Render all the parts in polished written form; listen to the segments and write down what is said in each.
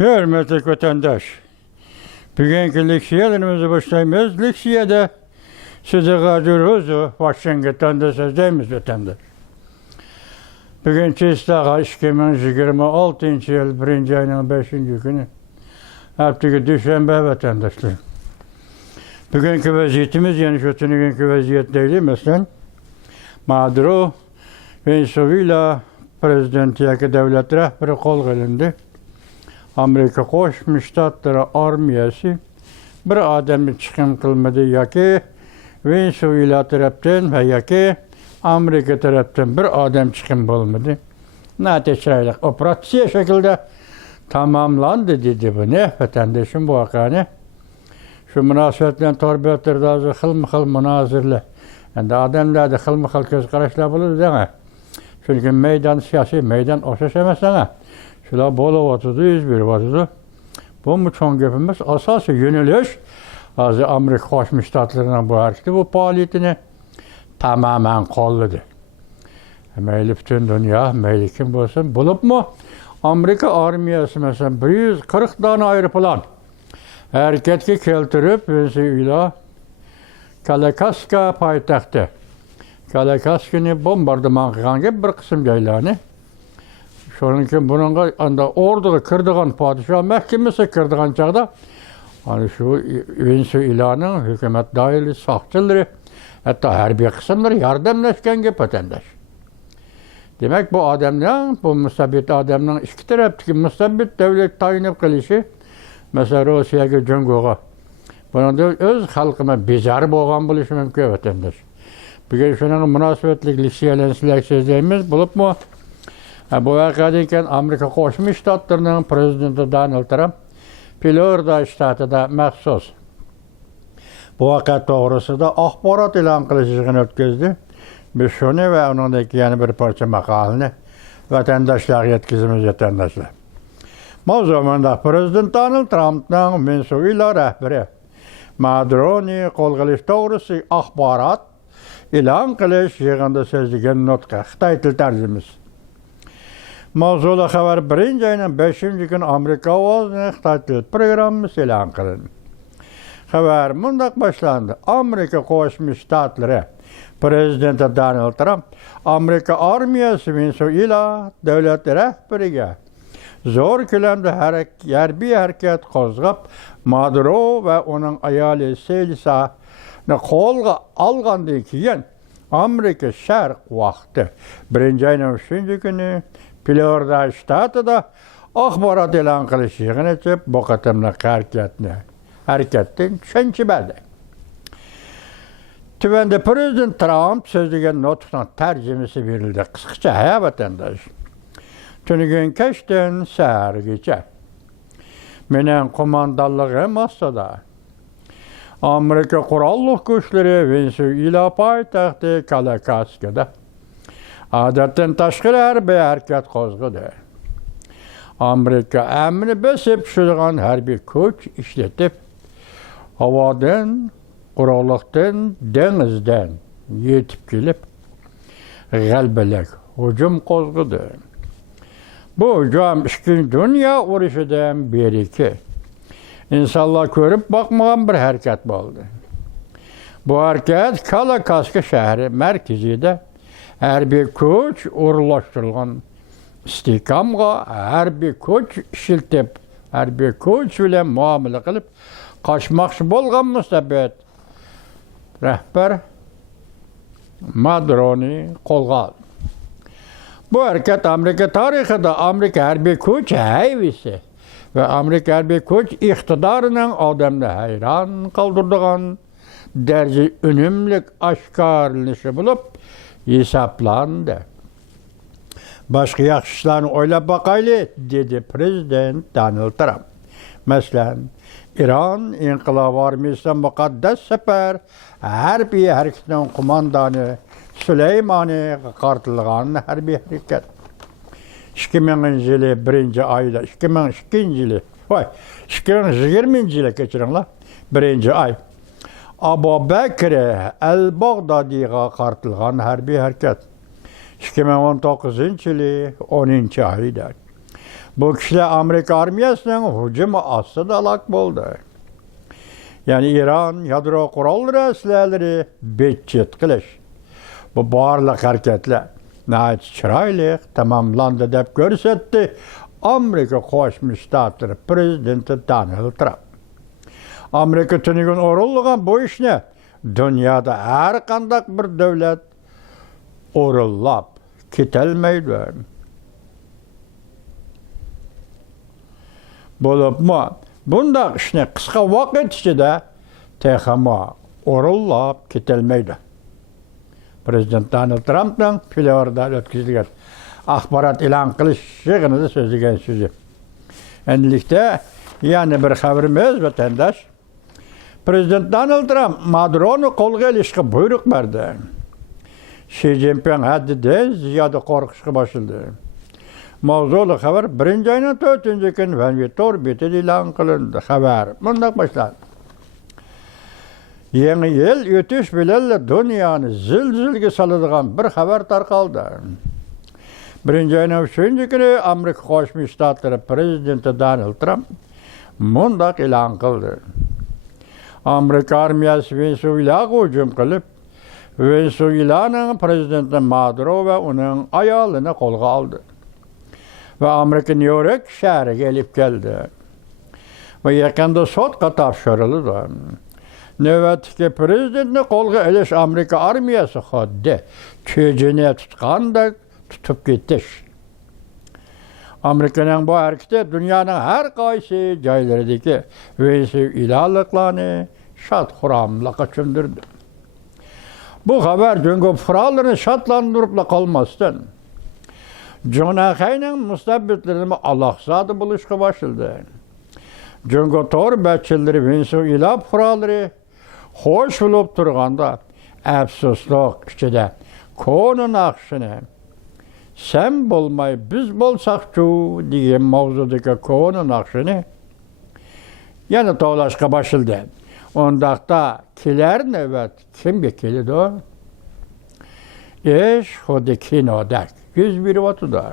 Hürmetli vatandaş, bugünkü leksiyalarımızı başlayımız. Leksiyada size gazırızı Washington'da sözleyimiz vatandaş. Bugün çistağa 2026 yıl 1. ayının 5. günü. Haftaki düşenbe vatandaşlar. Bugünkü vaziyetimiz yani şu günkü vaziyet değil mesela. Maduro Venezuela prezidentiyaki devlet rehberi kol kılındı. Amerika Koşmuş Ştatları armiyası bir adamı çıkım kılmadı ya ki Venezuela taraftan ve ya ki Amerika taraftan bir adam çıkım bulmadı. Neticeyle operasyon şekilde tamamlandı dedi bu ne vatandaşım bu vakane. Şu münasebetlen torbiyatlarda azı hıl münazirle. Yani adamlarda hıl göz karışla bulur değil. Çünkü meydan siyasi meydan oşaşamaz sana. Şula bolu vatıdı, İzmir vatıdı. Bu mu çoğun göpümüz? Asası yöneliş. Azı Amerika Koşmuş Ştatlarından bu hareketi bu faaliyetini tamamen kolladı. Meyli bütün dünya, meyli kim olsun bulup mu? Amerika armiyası mesela 140 tane ayrı plan hareketki keltirip Venezuela Kalakaska payitahtı. Kalakaska'nı bombardıman kılan gibi bir kısım yaylarını. Şununki bununla anda orduyu kırdıgan padişah mahkemesi kırdıgan çağda hani şu Venezuela'nın hükümet dahili sahçıları hatta harbiy kısımları yardımlaşkan gibi vatandaş. Demek bu adamla, bu müsabbit adamla iki taraftaki müsabbit devlet tayin kılışı mesela Rusya'ya cunguğa bunun da öz halkıma bizarı boğan buluşu mümkün vatandaş. Bugün şunun münasebetlik liksiyelensizlik sözlerimiz bulup mu? Bu vakadayken Amerika Koşmuş Ştatlarının prezidenti Donald Trump, Florida ştatında məxsus. Bu vakat doğrusu da axbarat ilan kılışını ötküzdü. Biz şunu ve onundaki yani bir parça makalını vatandaşlar yetkizimiz vatandaşlar. Bu zamanda Prezident Donald Trump'ın Venezuela rehberi Maduro'ni kolgaliş doğrusu axbarat ilan kılış yığında sözlügen notka Xitay til tercümüz. Mavzula haber 1. ayının 5. gün Amerika ovazını Xitay til programımız ilan kılın. Haber mundak başlandı. Amerika Koşmuş Ştatları Prezidenti Donald Trump, Amerika armiyası Venezuela devlet rehberiga zor kölemde harbiy hareket kozgap Maduro ve onun ayali Selisa'nı kolga algandan keyin Amerika şarq vaqti 1. ayının 3. günü Florida ştatida axbarat e'lon qilish yig'ini etib bu qatimliq harekettin tushuncha berdi. Tüvende Prezident Trump sözlügen notuktan tercümesi verildi. Kısaca ya vatandaş. Tünügün keşten səhər geçer. Menen komandallığım asada. Amerika Kurallıq güçleri Venezuela payitahtı Kalakaska'da. Adetten taşkır harbiy hareket kozgudu. Amerika emni besip şurgan harbiy güç işletip havadan Kurallıktan, denizden yetip gelip galbelek hücum kozgudu. Bu hücum işkin dünya uğraşıdan beri ki insanlar görüp bakmayan bir hareket oldu. Bu hareket Kalakaska şehri merkezinde harbiy güç uğurlaştırılan istikamga harbiy güç işiltip harbiy güç bilen muamele kılıp kaçmakçı bolgan müsabbet rehber Maduro'ni kolga aldı. Bu hareket Amerika tarihinde Amerika harbiy güç hayvisi ve Amerika harbiy güç iktidarının adamını hayran kaldırdıgan derece önümlük aşkarlışı bulup hesaplandı. Başka yakışlarını oylap bakaylı dedi Prezident Donald Trump. Mesela İran İnkılap Armiyası Mukaddes Sefer harbiy hareketinin kumandanı Süleyman'ı kartılgan harbiy hareket. 2000 yılı 1. ayda 2002 yılı 2020 yılı geçirinler 1. ay. Abu Bekir el-Baghdadi'ye kartılgan harbiy hareket. 2019 yılı 10. ayda. Bu kişiler Amerika armiyasının hücumu aslında alak oldu. Yani İran yadro kuralları silahları betçet kılış. Bu barlık hareketler nəhayət çıraylı tamamlandı dep görsetti Amerika Qoşmuş Ştatları prezidenti Donald Trump. Amerika tünügün orulluğun bu işine dünyada her kandak bir devlet orullap ketelmeydi. Bolup mu? Bunda işine kısa vakit içinde tehama orullap ketelmeydi. Prezident Donald Trump'dan Florida ötküzülgen akbarat ilan kılış yığınızı sözügen sözü. Endilikte yani bir haberimiz vatandaş. Prezident Donald Trump Maduro'nu kolga ilişki buyruk verdi. Xi Jinping haddide ziyade korkuşku başıldı. Mavzulu haber 1. ayının 4. gün Venvitor biti ilan kılındı. Haber bundan başladı. Yeni yıl ötüş bilelle dünyanı zilzilge salıdığan bir haber tarqaldı. 1. ayının 3. günü Amerika Qoşmuş Ştatları prezidenti Donald Trump mundaq ilan kıldı. Amerika armiyası Venezuela'ya hücum kılıp Venezuela'nın prezidenti Maduro ve onun ayalını kolga aldı. Ve Amerika New York şehri gelip geldi. Ve yakında sotka tavşırıldı. Növbetki prezidentini kolga eliş Amerika armiyası hoddi çöcüne tutkandak tutup gittiş. Amerika'nın bu hareketi dünyanın her kaysi caylarındaki Venezuela'lıklarını şat huramlığa çöndürdü. Bu haber çünkü fırallarını şatlandırıp kalmasın. Cunakay'ın müstabbitlerini Allah'sadı buluşku başıldı. Çünkü tor bәtçileri Venezuela fıralları hoş bulup durganda əfsusluk içinde konun akşını sen bolmay biz bolsakçu diyen mavzudaki konun akşını yani toğlaşka başıldı. Ondaqda kiler nöbet kim bekildi o? Eş hodi kinodak 101 vatıda.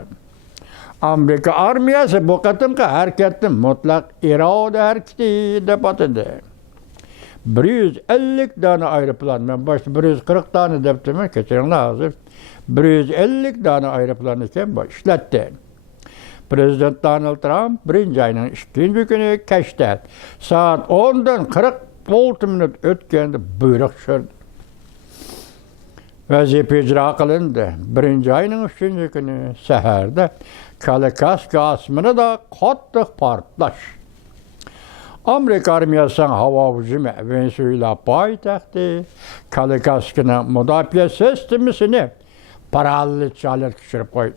Amerika armiyası bu katımki hareketin mutlak irade hareketi depatıdı. 150 tane aeroplan, ben başta 140 tane deptime geçen hazır. 150 tane aeroplan iken işletti. Prezident Donald Trump 1. ayının 2. günü keşte saat 10'dan 46 minut ötkende buyruk düşürdü. Vazife icra kılındı. 1. ayının 3. günü seherde Kalikaska asmını da kattık partlaş. Amerika armiyasının hava hücumu Venezuela payitahtı Kalikaska'nın müdafiye sistemisini paralellikçe alet düşürüp koydu.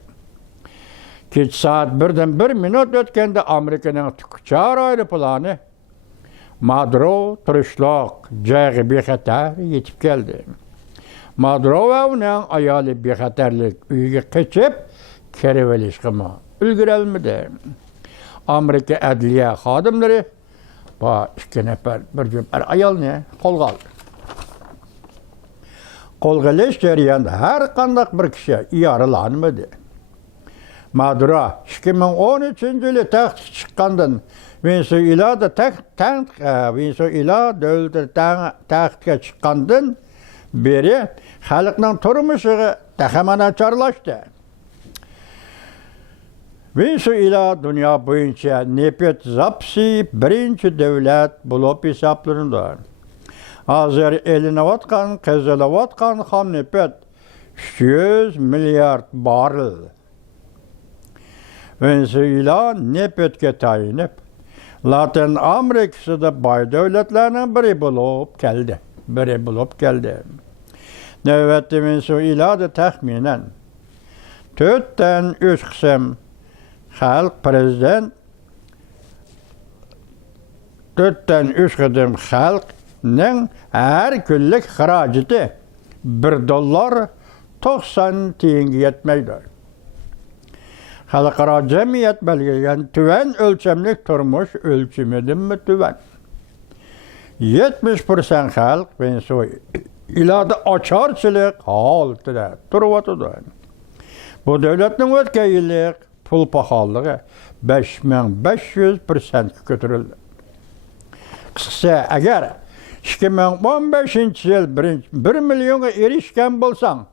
Geç saat 1'den 1 minut ötkende Amerika'nın tükçar aeroplanı Maduro turuşluk cəği bir xəter yetip geldi. Maduro ve onun ayalı bir xəterlik üyüge keçip kerevelişkıma ülgürelmedi. Amerika adliye xadimleri bu iki nefer bir cümbür ayalını kolga aldı. Kolga leş jarayanda her kandak bir kişi yaralanmadı. Maduro 2013 yılı taht çıkandan Venezuela'da Venezuela devleti tahtga çıkandan beri halkın turmuşu daha načarlaştı. Venezuela dünya boyunca nefret zapsi birinci devlet bulup hesaplarında. Hazır eline vatkan, kezele vatkan ham nefret 100 milyar barrel. Venezuela nefretke tayinip Latin Amerika'da bay devletlerinin biri bulup geldi. Növbette Venezuela'da tahminen 4'ten 3 kısım halk prezident 4'ten 3 kısım halk'ın her günlük haraceti $1.90 tenge yetmeydi. Halkara cemiyet belgeleyen tüven ölçemlik turmuş ölçümüdün mü tüven? 70% halk Venezuela'da açarçılık halıtıda turvatıda. Bu devletin ötkeyillik, pul pahalılığı 5500% kötürüldü. Kısacası eğer 2015 yıl 1 milyona erişken bolsan,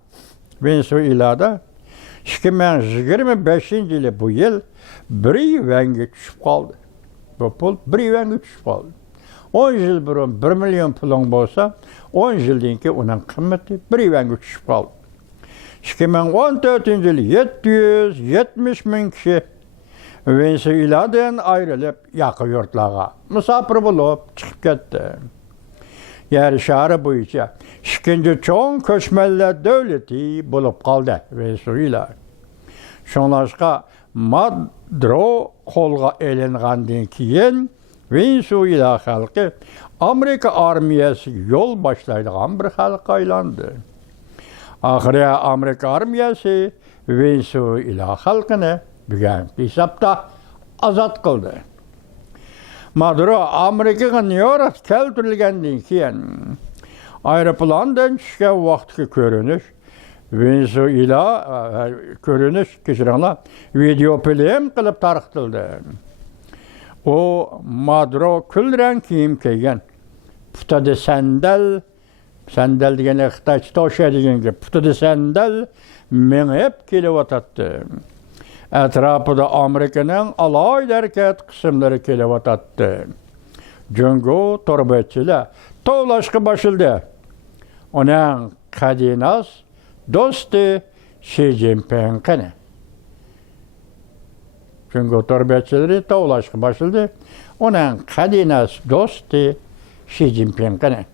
Venezuela'da 2025 yılı bu yıl bir venge düşüp kaldı. Bu pul bir venge düşüp kaldı. 10 yıl burun 1 milyon pulun bolsa, 10 yıldan ki onun kıymeti bir venge düşüp kaldı. 2014 yılı 770 bin kişi Venezuela'dan ayrılıp yakı yurtlara misafir bulup çıkıp gitti. Yer şehri boyunca ikinci çoğun köçmeliler devleti bulup kaldı Venezuela. Şonlaşka Maduro kolga elingandan keyin Venezuela halkı Amerika armiyası yol başlaydigan bir halka aylandı. Ahire Amerika armiyası Venezuela halkını bugün hesapta azat kıldı. Maduro Amerika'ya New York keltirilgenden keyin aeroplandan düşken vaxtki görünüş Venezuela görünüş keçirenler video film kılıp tarqıtıldı. O Maduro külren kiyim kiygen. Putada sandal degene Xitaycha toşa degenge putada sandal menep kelip atattı. Etrafında Amerika'nın alaylı hareket kısımları kelip atattı. Cungo torbetçiler toğlaşkı başıldı. Onun kadinas dostu Xi Jinping'ine. Cungo torbetçileri toğlaşkı başıldı. Onun kadinas dostu Xi Jinping'ine.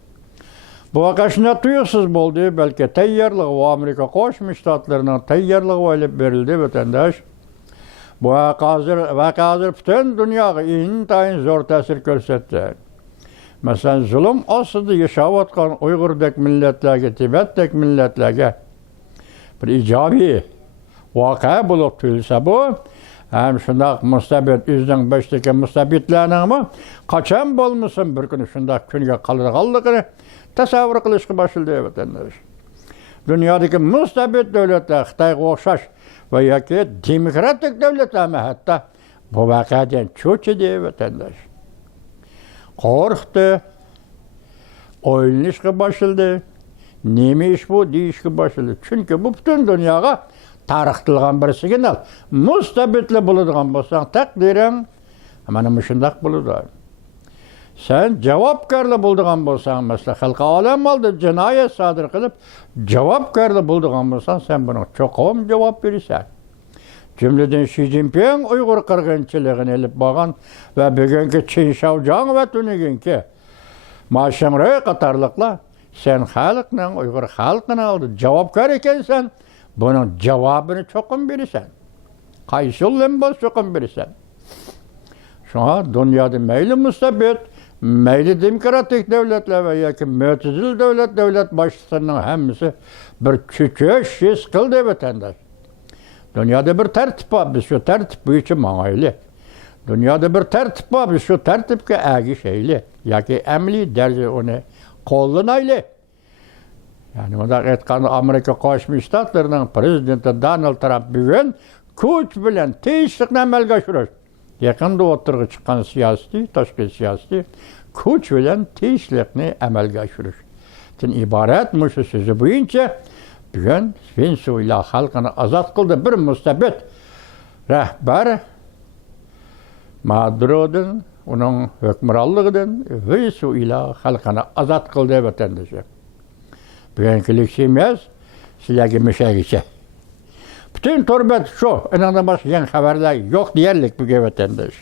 Bu vakasında tuyuksuz oldu. Belki tayyarlığı o Amerika Koşmuş Ştatlarının tayyarlığı öyle verildi vatandaş. Bu vakazır bütün dünyaya intayın zor tesir görsetti. Mesela zulüm aslında yaşavatkan Uygur'daki milletlerge, Tibet'deki milletlerge bir icabi vaka bulup tüylse bu. Hem şundak mustabit, yüzden beşteki mustabitlerinin mi kaçan bolmuşsun bir gün şundak künge kaldıkını tasavvur kılışkı başıldı vatandaş. Dünyadaki mustabit devletler Xitayga okşaş ve yaki demokratik devletler mi hatta bu vakadan çoğuçedi vatandaş. Korktu, oynayışkı başıldı, nemi iş bu deyişkı başıldı. Çünkü bu bütün dünyaya tarıqtılgan bir signal. Mustabitli buludgan bolsan takdiren hemen şundak buludu. Sen cevapkarlı bulduğun bolsan mesela halka alem aldı cinayet sadır kılıp cevapkarlı bulduğun bolsan sen bunu çok cevap verirsen. Cümleden Xi Jinping Uygur kırgınçılığını elip bağın ve bugünkü Çin Şavcan ve tünügünki maşınrı katarlıkla sen halkla Uygur halkına aldı cevapkar ikensen bunun cevabını çokum verirsen. Kaysullun bol çokum verirsen. Şu an dünyada meyli mustabit, meyli demokratik devletler ve yakın mütezil devlet başçısının hemisi bir küçük his kıldı vatandaş. Dünyada bir tertip var, biz şu tertip bu için mağaylı. Dünyada bir tertip var, biz şu tertipke agi şeyli. Yaki emli derece onu kollanaylı. Yani o da etkan Amerika Koşmuş Ştatlarının prezidenti Donald Trump bugün kuch bilen teyişlikle amelga şuruş. Yakında oturgu çıkan siyasi, taşkı siyasi, kuch bilen teyişlikle amelga şuruş. Tin ibaret muşu sözü boyunca bugün Venezuela halkını azat kıldı bir mustabit rehber Maduro'dan, onun hükümranlığından Venezuela halkını azat kıldı vatandaşı. Bugünkü lüksümüz sizlerge müşahede. Bütün torbet şu, inanılmaz yan haberler yok diyerlik bu vatandaş.